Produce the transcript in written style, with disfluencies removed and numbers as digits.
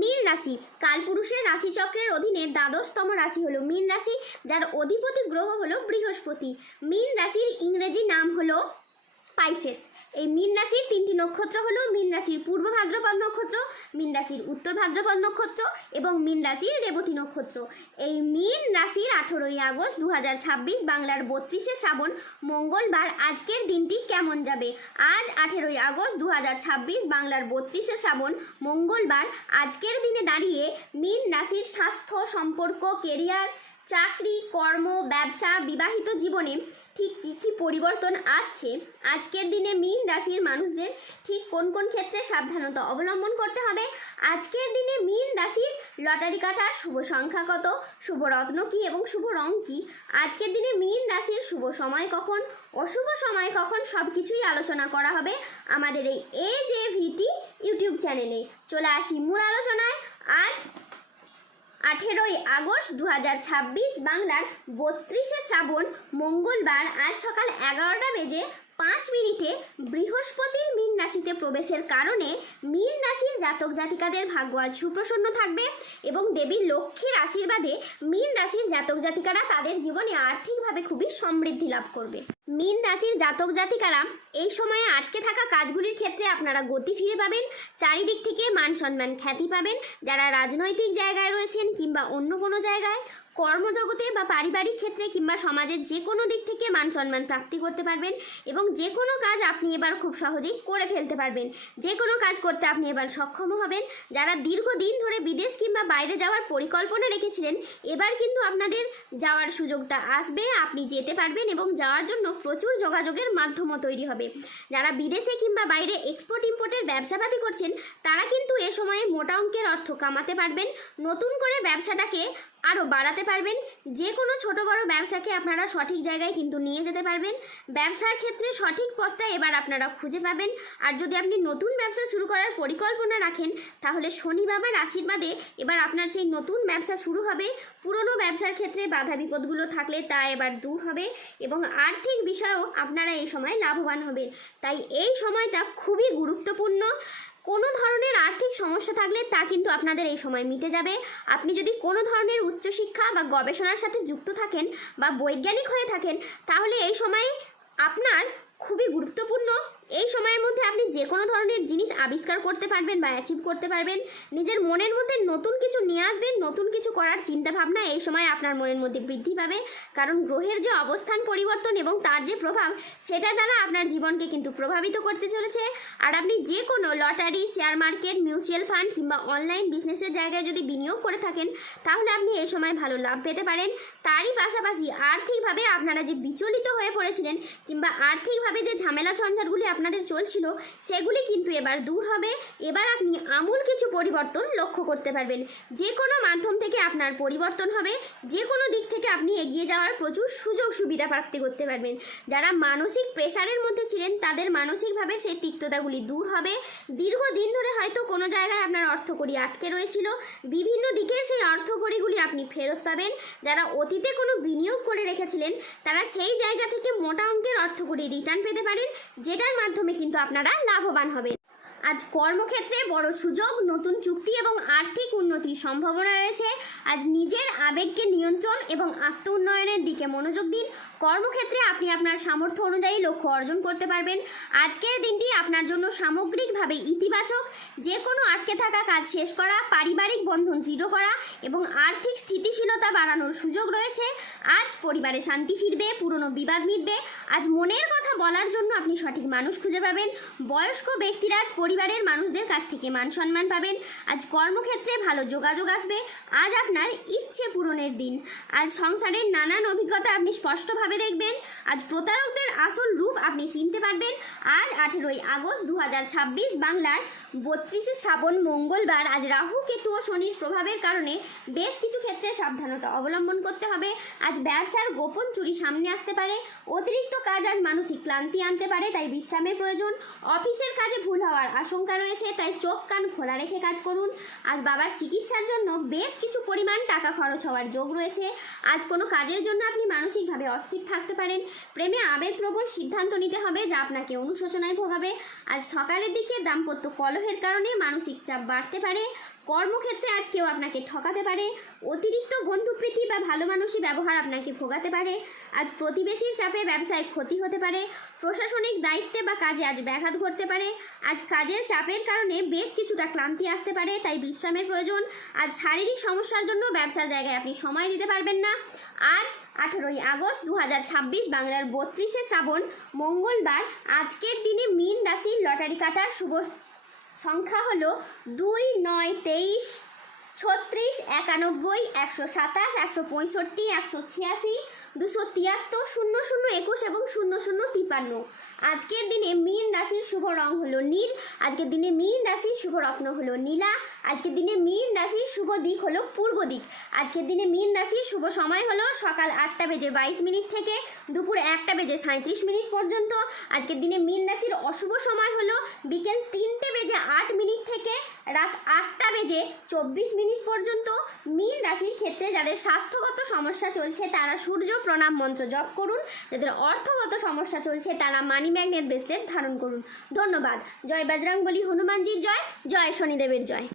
মীন রাশি কালপুরুষের রাশিচক্রের অধীনে দ্বাদশতম রাশি হলো মীন রাশি, যার অধিপতি গ্রহ হলো বৃহস্পতি। মীন রাশির ইংরেজি নাম হলো পাইসেস। এই মীন রাশির তিনটি নক্ষত্র হলো মীন রাশির পূর্ব ভাদ্রপদ নক্ষত্র, মীন রাশির উত্তর ভাদ্রপদ নক্ষত্র এবং মীন রাশির রেবতী নক্ষত্র। এই মীন রাশির 18ই আগস্ট 2026 বাংলার 32শে শ্রাবণ মঙ্গলবার আজকের দিনটি কেমন যাবে? আজ 18ই আগস্ট 2026 বাংলার 32শে শ্রাবণ মঙ্গলবার আজকের দিনে দাঁড়িয়ে মীন রাশির স্বাস্থ্য, সম্পর্ক, কেরিয়ার, চাকরি, কর্ম, ব্যবসা, বিবাহিত জীবনে ঠিক কী কী পরিবর্তন আসছে, আজকের দিনে মীন রাশির মানুষদের ঠিক কোন কোন ক্ষেত্রে সাবধানতা অবলম্বন করতে হবে, আজকের দিনে মীন রাশির লটারি কাটার শুভ সংখ্যা কত, শুভ রত্ন কী এবং শুভ রং কী, আজকের দিনে মীন রাশির শুভ সময় কখন, অশুভ সময় কখন, সব কিছুই আলোচনা করা হবে আমাদের এই AJVT ইউটিউব চ্যানেলে। চলে আসি মূল আলোচনায়। আজ 18ই আগস্ট 2026 বাংলার 32শে শ্রাবণ মঙ্গলবার আজ সকাল 11:05 বৃহস্পতির মীন রাশিতে প্রবেশের কারণে মীন রাশির জাতক জাতিকাদের ভাগ্য আজ সুপ্রসন্ন থাকবে এবং দেবীর লক্ষ্মীর আশীর্বাদে মীন রাশির জাতক জাতিকারা তাদের জীবনে আর্থিকভাবে খুবই সমৃদ্ধি লাভ করবে। মীন রাশির জাতক জাতিকারা এই সময়ে আটকে থাকা কাজগুলির ক্ষেত্রে আপনারা গতি ফিরে পাবেন, চারিদিক থেকে মান সম্মান খ্যাতি পাবেন। যারা রাজনৈতিক জায়গায় রয়েছেন কিংবা অন্য কোনো জায়গায়, কর্মজগতে বা পারিবারিক ক্ষেত্রে কিংবা সমাজের যে কোনো দিক থেকে মান সম্মান প্রাপ্তি করতে পারবেন এবং যে কোনো কাজ আপনি এবার খুব সহজেই করে ফেলতে পারবেন। যে কোনো কাজ করতে আপনি এবার সক্ষম হবেন। যারা দীর্ঘদিন ধরে বিদেশ কিংবা বাইরে যাওয়ার পরিকল্পনা রেখেছিলেন, এবার কিন্তু আপনাদের যাওয়ার সুযোগটা আসবে, আপনি যেতে পারবেন এবং যাওয়ার জন্য প্রচুর যোগাযোগের মাধ্যমও তৈরি হবে। যারা বিদেশে কিংবা বাইরে এক্সপোর্ট ইম্পোর্টের ব্যবসাপাতি করছেন, তারা কিন্তু এ সময়ে মোটা অঙ্কের অর্থ কামাতে পারবেন, নতুন করে ব্যবসাটাকে আরও বাড়াতে পারবেন। যে কোনো ছোট বড় ব্যবসাকে আপনারা সঠিক জায়গায় কিন্তু নিয়ে যেতে পারবেন। ব্যবসার ক্ষেত্রে সঠিক পথটা এবার আপনারা খুঁজে পাবেন। আর যদি আপনি নতুন ব্যবসা শুরু করার পরিকল্পনা রাখেন, তাহলে শনি বাবার আশীর্বাদে এবার আপনার সেই নতুন ব্যবসা শুরু হবে। পুরনো ব্যবসার ক্ষেত্রে বাধা বিপদগুলো থাকলে তা এবার দূর হবে এবং আর্থিক বিষয়েও আপনারা এই সময় লাভবান হবেন। তাই এই সময়টা খুবই গুরুত্বপূর্ণ। কোনো ধরনের আর্থিক সমস্যা থাকলে তা কিন্তু আপনাদের এই সময় মিটে যাবে। আপনি যদি কোনো ধরনের উচ্চশিক্ষা বা গবেষণার সাথে যুক্ত থাকেন বা বৈজ্ঞানিক হয়ে থাকেন, তাহলে এই সময় আপনার খুবই গুরুত্বপূর্ণ। এই সময়ের মধ্যে আপনি যে কোনো ধরনের জিনিস আবিষ্কার করতে পারবেন বা অ্যাচিভ করতে পারবেন। নিজের মনের মধ্যে নতুন কিছু নিয়ে আসবেন, নতুন কিছু করার চিন্তাভাবনা এই সময় আপনার মনের মধ্যে বৃদ্ধি পাবে। কারণ গ্রহের যে অবস্থান পরিবর্তন এবং তার যে প্রভাব, সেটার দ্বারা আপনার জীবনকে কিন্তু প্রভাবিত করতে চলেছে। আর আপনি যে কোনো lottery, share market, mutual fund কিংবা অনলাইন বিজনেসের জায়গায় যদি বিনিয়োগ করে থাকেন, তাহলে আপনি এই সময় ভালো লাভ পেতে পারেন। তারই পাশাপাশি আর্থিকভাবে আপনারা যে বিচলিত হয়ে পড়েছিলেন কিংবা আর্থিকভাবে যে ঝামেলা ঝঞ্ঝাটগুলি আপনাদের চলছিল, সেগুলি কিন্তু এবার দূর হবে। এবার আপনি আমূল কিছু পরিবর্তন লক্ষ্য করতে পারবেন। যে কোনো মাধ্যম থেকে আপনার পরিবর্তন হবে, যে কোনো দিক থেকে আপনি এগিয়ে যাওয়ার প্রচুর সুযোগ সুবিধা প্রাপ্তি করতে পারবেন। যারা মানসিক প্রেসারের মধ্যে ছিলেন, তাদের মানসিকভাবে সেই তিক্ততাগুলি দূর হবে। দীর্ঘদিন ধরে হয়তো কোনো জায়গায় আপনার অর্থকড়ি আটকে রয়েছিল, বিভিন্ন দিকের সেই অর্থকড়িগুলি আপনি ফেরত পাবেন। যারা অতীতে কোনো বিনিয়োগ করে রেখেছিলেন, তারা সেই জায়গা থেকে মোটা অঙ্কের অর্থকড়ি রিটার্ন পেতে পারেন, যেটার মাধ্যমে কিন্তু আপনারা লাভবান হবেন। আজ কর্মক্ষেত্রে বড় সুযোগ, নতুন চুক্তি এবং আর্থিক উন্নতির সম্ভাবনা রয়েছে। আজ নিজের আবেগকে নিয়ন্ত্রণ এবং আত্ম উন্নয়নের দিকে মনোযোগ দিন। কর্মক্ষেত্রে আপনি আপনার সামর্থ্য অনুযায়ী লক্ষ্য অর্জন করতে পারবেন। আজকের দিনটি আপনার জন্য সামগ্রিকভাবে ইতিবাচক। যে কোনো আটকে থাকা কাজ শেষ করা, পারিবারিক বন্ধন দৃঢ় করা এবং আর্থিক স্থিতিশীলতা বাড়ানোর সুযোগ রয়েছে। আজ পরিবারে শান্তি ফিরবে, পুরনো বিবাদ মিটবে। আজ মনের কথা বলার জন্য আপনি সঠিক মানুষ খুঁজে পাবেন। বয়স্ক ব্যক্তিরা আজ পরিবারের মানুষদের কাছ থেকে মান সম্মান পাবেন। আজ কর্মক্ষেত্রে ভালো যোগাযোগ আসবে। আজ আপনার ইচ্ছে পূরণের দিন। আজ সংসারের নানান অভিজ্ঞতা আপনি স্পষ্টভাবে দেখবেন। আজ প্রতারকদের আসল রূপ আপনি চিনতে পারবেন। আজ 18ই আগস্ট 2026 বাংলার 32শে শ্রাবণ মঙ্গলবার আজ রাহু, কেতু ও শনির প্রভাবের কারণে বেশ কিছু ক্ষেত্রে সাবধানতা অবলম্বন করতে হবে। আজ ব্যবসার গোপন চুরি সামনে আসতে পারে। অতিরিক্ত কাজ আজ মানসিক ক্লান্তি আনতে পারে, তাই বিশ্রামের প্রয়োজন। অফিসের কাজে ভুল হওয়ার আশঙ্কা রয়েছে, তাই চোখ কান খোলা রেখে কাজ করুন। আজ বাবার চিকিৎসার জন্য বেশ কিছু পরিমাণ টাকা খরচ হওয়ার যোগ রয়েছে। আজ কোনো কাজের জন্য আপনি মানসিকভাবে অস্থির থাকতে পারেন। প্রেমে আবেগপ্রবণ সিদ্ধান্ত নিতে হবে, যা আপনাকে অনুশোচনায় ভোগাবে। আজ সকালের দিকে দাম্পত্য কলহের কারণে মানসিক চাপ বাড়তে পারে। কর্মক্ষেত্রে আজ কেউ আপনাকে ঠকাতে পারে, অতিরিক্ত বন্ধুপ্রীতি বা ভালো মানুষই ব্যবহার আপনাকে ভোগাতে পারে, আজ প্রতিবেশীর চাপে ব্যবসায় ক্ষতি হতে পারে, প্রশাসনিক দায়িত্বে বা কাজে আজ ব্যাঘাত ঘটতে পারে, আজ কাজের চাপের কারণে বেশ কিছুটা ক্লান্তি আসতে পারে, তাই বিশ্রামের প্রয়োজন। আজ শারীরিক সমস্যার জন্য ব্যবসার জায়গায় আপনি সময় দিতে পারবেন না। আজ 18ই আগস্ট 2026 বাংলার 32শে শ্রাবণ মঙ্গলবার। আজকের দিনে মীন রাশির লটারি কাটার শুভ সংখ্যা হলো 2, 9, 23, 36, 91, 127, 165, 186, 273, 00, 21 এবং 00, 53। আজকের দিনে মীন রাশির শুভ রং হলো নীল। আজকের দিনে মীন রাশির শুভ রত্ন হলো নীলা। আজকের দিনে মীন রাশির শুভ দিক হলো পূর্ব দিক। আজকের দিনে মীন রাশির শুভ সময় হলো সকাল 8:22 থেকে দুপুর 1:37 পর্যন্ত। আজকের দিনে মীন রাশির অশুভ সময় হলো বিকেল 3:08 থেকে রাত 8:24 পর্যন্ত। মীন রাশির ক্ষেত্রে যাদের স্বাস্থ্যগত সমস্যা চলছে তারা সূর্য প্রণাম মন্ত্র জপ করুন। যাদের অর্থগত সমস্যা চলছে তারা মানি ম্যাগনেট ব্রেসলেট ধারণ করুন। ধন্যবাদ। জয় বজরংবলী, হনুমানজির জয়, জয় শনিদেবের জয়।